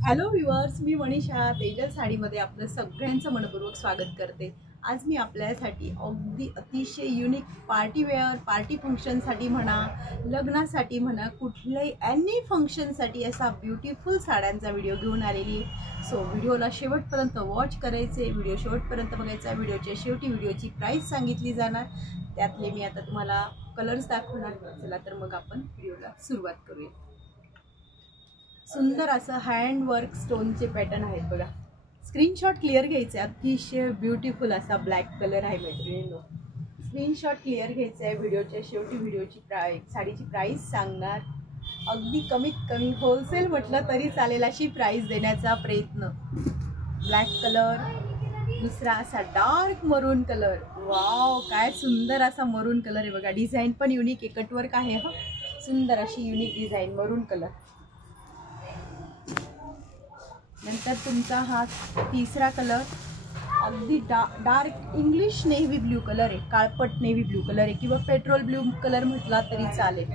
Hello viewers, मी मनीषा तेजल साडीमध्ये आपलं सगळ्यांचं मनपूर्वक स्वागत करते। आज मी आपल्यासाठी अतिशय युनिक पार्टीवेअर पार्टी फंक्शनसाठी म्हणा, लग्नासाठी म्हणा, कुठल्याही एनी फंक्शनसाठी असा ब्युटिफुल साड्यांचा व्हिडिओ घेऊन आलेली आहे। सो व्हिडिओला शेवटपर्यंत वॉच करायचे, व्हिडिओ शेवटपर्यंत बघायचा। व्हिडिओच्या शेवटी व्हिडिओची प्राइस सांगितली जाणार, त्यातले मी आता तुम्हाला कलर्स दाखवणार। चला तर मग आपण व्हिडिओला सुरुवात करूया। सुंदर असं हँडवर्क स्टोनचे पॅटर्न आहेत बघा। स्क्रीनशॉट क्लिअर घ्यायचे, अतिशय ब्युटिफुल असा ब्लॅक कलर आहे मैत्रिणींनो। स्क्रीनशॉट क्लिअर घ्यायचा आहे। व्हिडिओच्या शेवटी व्हिडिओची साडीची प्राइस सांगणार। अगदी कमीत कमी होलसेल म्हटलं तरी चालेल अशी प्राइस देण्याचा प्रयत्न। ब्लॅक कलर, दुसरा असा डार्क मरून कलर। वाव, काय सुंदर असा मरून कलर आहे बघा। डिझाईन पण युनिक आहे, कटवर्क आहे हा, सुंदर अशी युनिक डिझाईन मरून कलर। नंतर तुमचा हा तिसरा कलर अगदी dark English navy blue colour आहे, काळपट नेव्ही ब्ल्यू कलर आहे किंवा पेट्रोल ब्ल्यू कलर म्हटला तरी चालेल।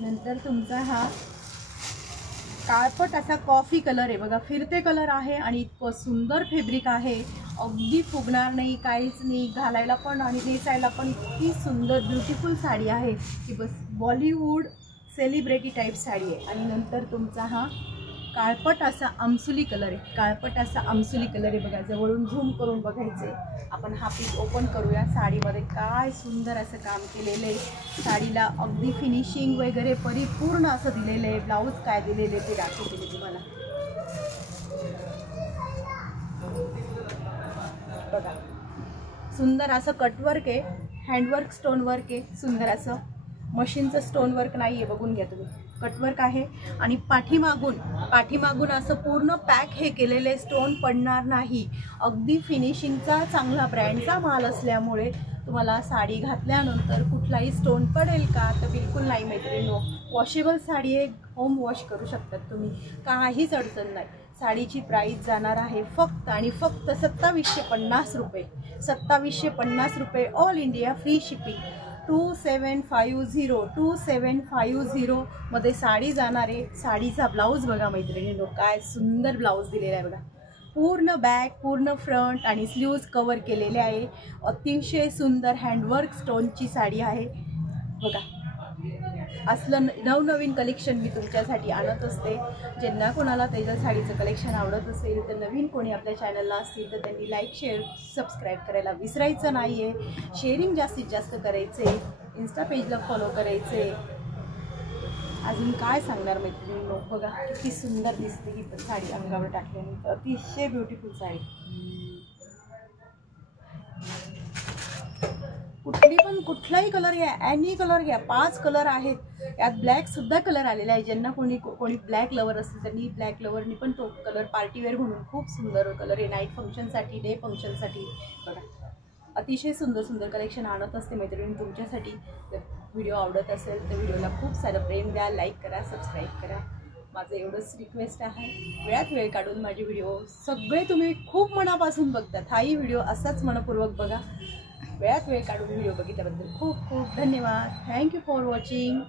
नंतर तुमचा हा काळपट असा कॉफी कलर आहे बघा, फिरते कलर आहे आणि इतकं सुंदर फॅब्रिक आहे, अगदी फुगणार नाही, काहीच नाही, घालायला पण आणि नेसायला पण इतकी सुंदर ब्युटिफुल साडी आहे की बस बॉलिवूड सेलिब्रिटी टाइप साडी आहे। आणि नंतर तुमचा हा काळपट असा आमसुली कलर आहे, काळपट असा आमसुली कलर आहे बघा। जवळून झूम करून बघायचे आपण। हा पीस ओपन करूया। साडीमध्ये काय सुंदर असं काम केलेलं आहे, साडीला अगदी फिनिशिंग वगैरे परिपूर्ण असं दिलेलं आहे। ब्लाऊज काय दिलेले ते दाखवते मी तुम्हाला बघा। सुंदर असं कटवर्क आहे, हँडवर्क स्टोन वर्क आहे, सुंदर असं मशीनचं स्टोन वर्क नाही आहे, बघून घ्या तुम्ही, कटवर्क आहे। आणि पाठीमागून असं पूर्ण पॅक हे केलेले, स्टोन पडणार नाही, अगदी फिनिशिंगचा चांगला ब्रँडचा माल असल्यामुळे तुम्हाला साडी घातल्यानंतर कुठलाही स्टोन पडेल का, तर बिलकुल नाही मैत्रिणींनो। वॉशेबल साडी आहे, होम वॉश करू शकतात तुम्ही, काहीच अडचण नाही। साडीची प्राइस जाणार आहे फक्त आणि फक्त 2750 रुपये, 2750 रुपये, ऑल इंडिया फ्री शिपिंग। 2750 मध्ये साडी जाणार आहे। साडीचा ब्लाऊज बघा मैत्रिणींनो, काय सुंदर ब्लाऊज दिलेला आहे बघा। पूर्ण बॅक, पूर्ण फ्रंट आणि स्लीव्ज कव्हर केलेले आहे। अतिशय सुंदर हँडवर्क स्टोनची साडी आहे बघा। असलं नवनवीन कलेक्शन मी तुमच्यासाठी आणत असते। ज्यांना कोणाला तेजल साडीचं कलेक्शन आवडत असेल तर नवीन कोणी आपल्या चॅनलला असतील तर त्यांनी लाईक, शेअर, सबस्क्राईब करायला विसरायचं नाही आहे। शेअरिंग जास्तीत जास्त करायचे, इन्स्टा पेजला फॉलो करायचे। अजून काय सांगणार मैत्रिणींनो, बघा किती सुंदर दिसते ही साडी अंगावर टाकल्यानंतर, अतिशय ब्युटिफुल साडी। कुठलाही कलर घ्या, एनी कलर घ्या, 5 कलर आहेत यात। ब्लॅक सुद्धा कलर आलेला आहे, ज्यांना कोणी ब्लॅक लवर असेल त्यांनी ब्लॅक लवरनी पण तो कलर पार्टीवेअर म्हणून खूप सुंदर कलर आहे, नाईट फंक्शनसाठी, डे फंक्शनसाठी बघा। अतिशय सुंदर सुंदर कलेक्शन आणत असते मैत्रिणी तुमच्यासाठी। जर व्हिडिओ आवडत असेल तर व्हिडिओला खूप सारं प्रेम द्या, लाईक करा, सबस्क्राईब करा, माझं एवढंच रिक्वेस्ट आहे। वेळात वेळ काढून माझे व्हिडिओ सगळे तुम्ही खूप मनापासून बघतात, हाही व्हिडिओ असाच मनपूर्वक बघा। वेळात वेळ काढून व्हिडिओ बघितल्याबद्दल खूप खूप धन्यवाद। Thank you for watching.